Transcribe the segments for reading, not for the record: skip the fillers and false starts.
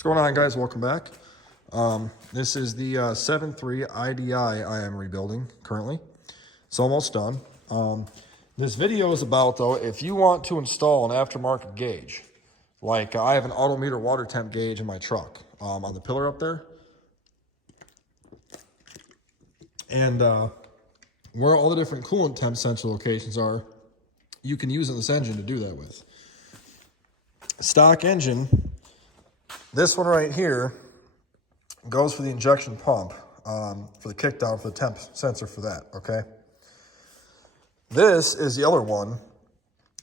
What's going on, guys? Welcome back. This is the 7.3 IDI I am rebuilding currently. It's almost done. This video is about, though, if you want to install an aftermarket gauge, like I have an autometer water temp gauge in my truck on the pillar up there. And where all the different coolant temp sensor locations are, you can use this engine to do that with. Stock engine, this one right here goes for the injection pump, for the kickdown, for the temp sensor for that, okay? This is the other one.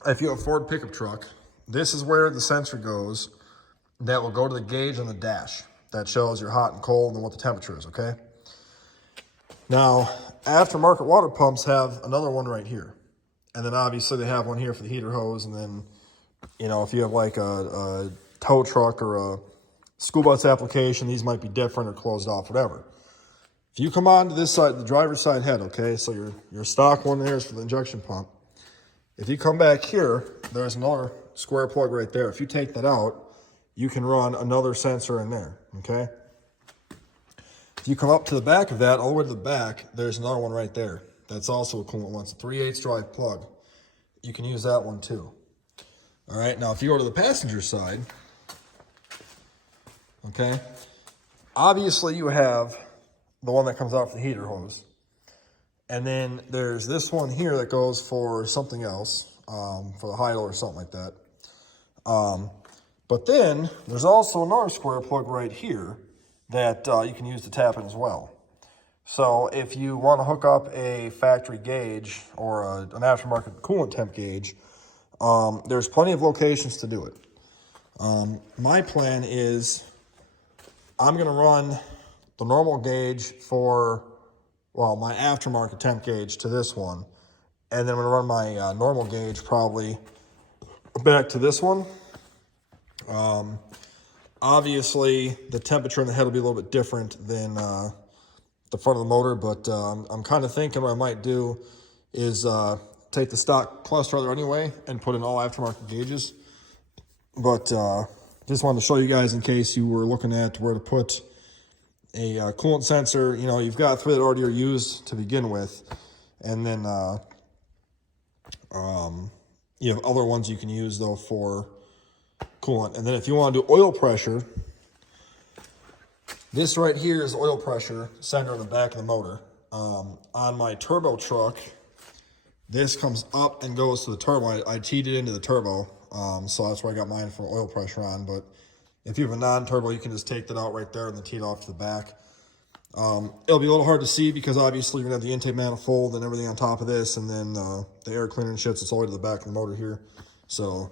If you have a Ford pickup truck, this is where the sensor goes that will go to the gauge on the dash that shows your hot and cold and what the temperature is, okay? Now, aftermarket water pumps have another one right here. And then obviously they have one here for the heater hose. And then, you know, if you have like a tow truck or a school bus application, these might be different or closed off, whatever. If you come on to this side, the driver's side head, okay, so your stock one there is for the injection pump. If you come back here, there's another square plug right there. If you take that out, you can run another sensor in there, okay? If you come up to the back of that, all the way to the back, there's another one right there. That's also a coolant one. It's a 3/8 drive plug. You can use that one too. All right, now if you go to the passenger side, okay, obviously you have the one that comes out for the heater hose. And then there's this one here that goes for something else, for the idle or something like that. But then there's also another square plug right here that you can use to tap in as well. So if you want to hook up a factory gauge or an aftermarket coolant temp gauge, there's plenty of locations to do it. My plan is I'm going to run the normal gauge for, well, my aftermarket temp gauge to this one. And then I'm going to run my normal gauge probably back to this one. Obviously, the temperature in the head will be a little bit different than the front of the motor, but I'm kind of thinking what I might do is take the stock cluster other anyway and put in all aftermarket gauges. But just wanted to show you guys in case you were looking at where to put a coolant sensor. You know, you've got three that already are used to begin with, and then you have other ones you can use though for coolant. And then if you want to do oil pressure, this right here is oil pressure center in the back of the motor. On my turbo truck, this comes up and goes to the turbo. I teed it into the turbo, so that's where I got mine for oil pressure on. But if you have a non-turbo, you can just take that out right there and then tee it off to the back. It'll be a little hard to see because obviously you're gonna have the intake manifold and everything on top of this, and then the air cleaner and shits, it's all the way to the back of the motor here. So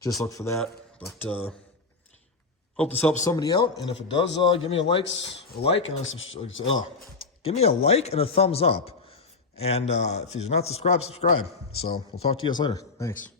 just look for that. But hope this helps somebody out, and if it does, give me a like and give me a like and a thumbs up. And if you're not subscribed, subscribe. So we'll talk to you guys later. Thanks.